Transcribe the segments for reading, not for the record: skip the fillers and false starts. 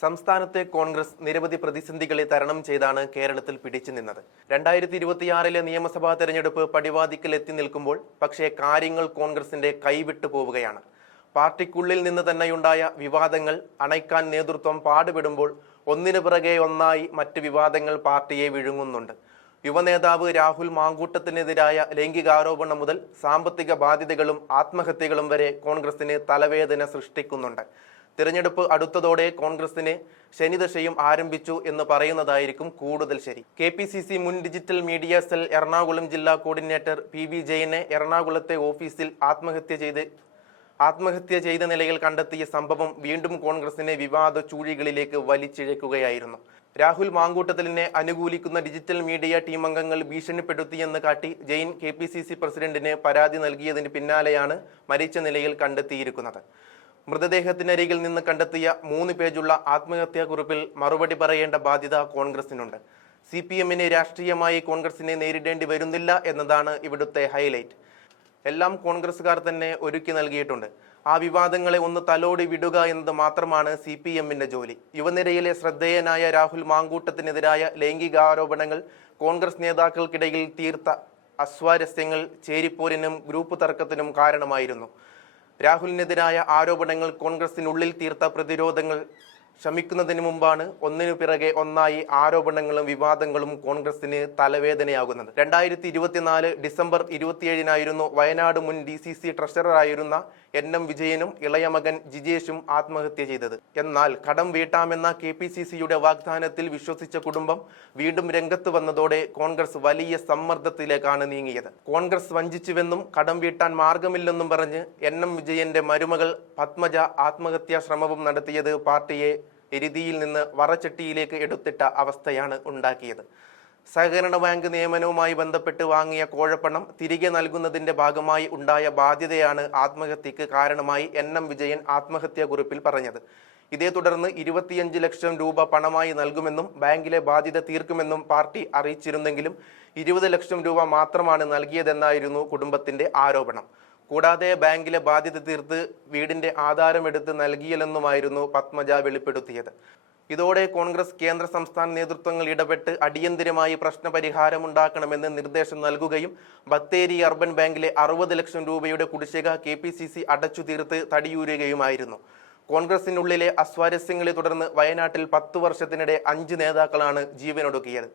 സംസ്ഥാനത്തെ കോൺഗ്രസ് നിരവധി പ്രതിസന്ധികളെ തരണം ചെയ്താണ് കേരളത്തിൽ പിടിച്ചു നിന്നത്. 2026 നിയമസഭാ തെരഞ്ഞെടുപ്പ് പടിവാതിക്കൽ എത്തി നിൽക്കുമ്പോൾ പക്ഷേ കാര്യങ്ങൾ കോൺഗ്രസിന്റെ കൈവിട്ടു പോവുകയാണ്. പാർട്ടിക്കുള്ളിൽ നിന്ന് തന്നെയുണ്ടായ വിവാദങ്ങൾ അണയ്ക്കാൻ നേതൃത്വം പാടുപെടുമ്പോൾ ഒന്നിനു പിറകെ ഒന്നായി മറ്റ് വിവാദങ്ങൾ പാർട്ടിയെ വിഴുങ്ങുന്നുണ്ട്. യുവനേതാവ് രാഹുൽ മാങ്കൂട്ടത്തിനെതിരായ ലൈംഗികാരോപണം മുതൽ സാമ്പത്തിക ബാധ്യതകളും ആത്മഹത്യകളും വരെ കോൺഗ്രസിന് തലവേദന സൃഷ്ടിക്കുന്നുണ്ട്. തിരഞ്ഞെടുപ്പ് അടുത്തതോടെ കോൺഗ്രസിന് ശനിദശയും ആരംഭിച്ചു എന്ന് പറയുന്നതായിരിക്കും കൂടുതൽ ശരി. KPCC മുൻ ഡിജിറ്റൽ മീഡിയ സെൽ എറണാകുളം ജില്ലാ കോർഡിനേറ്റർ PV ജയനെ എറണാകുളത്തെ ഓഫീസിൽ ആത്മഹത്യ ചെയ്ത നിലയിൽ കണ്ടെത്തിയ സംഭവം വീണ്ടും കോൺഗ്രസിനെ വിവാദ ചൂഴികളിലേക്ക് വലിച്ചിഴക്കുകയായിരുന്നു. രാഹുൽ മാങ്കൂട്ടത്തിലിനെ അനുകൂലിക്കുന്ന ഡിജിറ്റൽ മീഡിയ ടീം അംഗങ്ങൾ ഭീഷണിപ്പെടുത്തിയെന്ന് കാട്ടി ജെയിൻ KPCC പ്രസിഡന്റിന് പരാതി നൽകിയതിന് പിന്നാലെയാണ് മരിച്ച നിലയിൽ കണ്ടെത്തിയിരിക്കുന്നത്. മൃതദേഹത്തിനരികിൽ നിന്ന് കണ്ടെത്തിയ 3 പേജുള്ള ആത്മഹത്യാക്കുറിപ്പിൽ മറുപടി പറയേണ്ട ബാധ്യത കോൺഗ്രസിനുണ്ട്. CPMന് രാഷ്ട്രീയമായി കോൺഗ്രസിനെ നേരിടേണ്ടി വരുന്നില്ല എന്നതാണ് ഇവിടുത്തെ ഹൈലൈറ്റ്. എല്ലാം കോൺഗ്രസുകാർ തന്നെ ഒരുക്കി നൽകിയിട്ടുണ്ട്. ആ വിവാദങ്ങളെ ഒന്ന് തലോടി വിടുക എന്നത് മാത്രമാണ് CPMന്റെ ജോലി. യുവനിരയിലെ ശ്രദ്ധേയനായ രാഹുൽ മാങ്കൂട്ടത്തിനെതിരായ ലൈംഗികാരോപണങ്ങൾ കോൺഗ്രസ് നേതാക്കൾക്കിടയിൽ തീർത്ത അസ്വാരസ്യങ്ങൾ ചേരിപ്പോരിനും ഗ്രൂപ്പ് തർക്കത്തിനും കാരണമായിരുന്നു. രാഹുലിനെതിരായ ആരോപണങ്ങൾ കോൺഗ്രസിനുള്ളിൽ തീർത്ത പ്രതിരോധങ്ങൾ ശമിക്കുന്നതിന് മുമ്പാണ് ഒന്നിനു പിറകെ ഒന്നായി ആരോപണങ്ങളും വിവാദങ്ങളും കോൺഗ്രസിന് തലവേദനയാകുന്നത്. 2024 ഡിസംബർ 27 വയനാട് മുൻ DCC ട്രഷററായിരുന്ന NM വിജയനും ഇളയ മകൻ ജിജേഷും ആത്മഹത്യ ചെയ്തത്. എന്നാൽ കടം വീട്ടാമെന്ന KPCCയുടെ വാഗ്ദാനത്തിൽ വിശ്വസിച്ച കുടുംബം വീണ്ടും രംഗത്ത് വന്നതോടെ കോൺഗ്രസ് വലിയ സമ്മർദ്ദത്തിലേക്കാണ് നീങ്ങിയത്. കോൺഗ്രസ് വഞ്ചിച്ചുവെന്നും കടം വീട്ടാൻ മാർഗമില്ലെന്നും പറഞ്ഞ് NM വിജയന്റെ മരുമകൾ പത്മജ ആത്മഹത്യാ ശ്രമവും നടത്തിയത് പാർട്ടിയെ എരുതിയിൽ നിന്ന് വറച്ചട്ടിയിലേക്ക് എടുത്തിട്ട അവസ്ഥയാണ് ഉണ്ടാക്കിയത്. സഹകരണ ബാങ്ക് നിയമനവുമായി ബന്ധപ്പെട്ട് വാങ്ങിയ കോഴപ്പണം തിരികെ നൽകുന്നതിന്റെ ഭാഗമായി ഉണ്ടായ ബാധ്യതയാണ് ആത്മഹത്യക്ക് കാരണമായി NM വിജയൻ ആത്മഹത്യാക്കുറിപ്പിൽ പറഞ്ഞത്. ഇതേ തുടർന്ന് 25 ലക്ഷം രൂപ പണമായി നൽകുമെന്നും ബാങ്കിലെ ബാധ്യത തീർക്കുമെന്നും പാർട്ടി അറിയിച്ചിരുന്നെങ്കിലും 20 ലക്ഷം രൂപ മാത്രമാണ് നൽകിയതെന്നായിരുന്നു കുടുംബത്തിന്റെ ആരോപണം. കൂടാതെ ബാങ്കിലെ ബാധ്യത തീർത്ത് വീടിന്റെ ആധാരമെടുത്ത് നൽകിയില്ലെന്നുമായിരുന്നു പത്മജ വെളിപ്പെടുത്തിയത്. ഇതോടെ കോൺഗ്രസ് കേന്ദ്ര സംസ്ഥാന നേതൃത്വങ്ങൾ ഇടപെട്ട് അടിയന്തിരമായി പ്രശ്നപരിഹാരമുണ്ടാക്കണമെന്ന് നിർദ്ദേശം നൽകുകയും ബത്തേരി അർബൻ ബാങ്കിലെ 60 ലക്ഷം രൂപയുടെ കുടിശ്ശിക KPCC അടച്ചു തീർത്ത് തടിയൂരുകയുമായിരുന്നു. കോൺഗ്രസിനുള്ളിലെ അസ്വാരസ്യങ്ങളെ തുടർന്ന് വയനാട്ടിൽ 10 വർഷത്തിനിടെ 5 നേതാക്കളാണ് ജീവനൊടുക്കിയത്.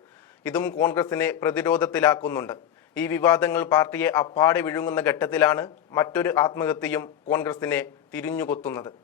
ഇതും കോൺഗ്രസിനെ പ്രതിരോധത്തിലാക്കുന്നുണ്ട്. ഈ വിവാദങ്ങൾ പാർട്ടിയെ അപ്പാടെ വിഴുങ്ങുന്ന ഘട്ടത്തിലാണ് മറ്റൊരു ആത്മഹത്യയും കോൺഗ്രസിനെ തിരിഞ്ഞുകൊത്തുന്നത്.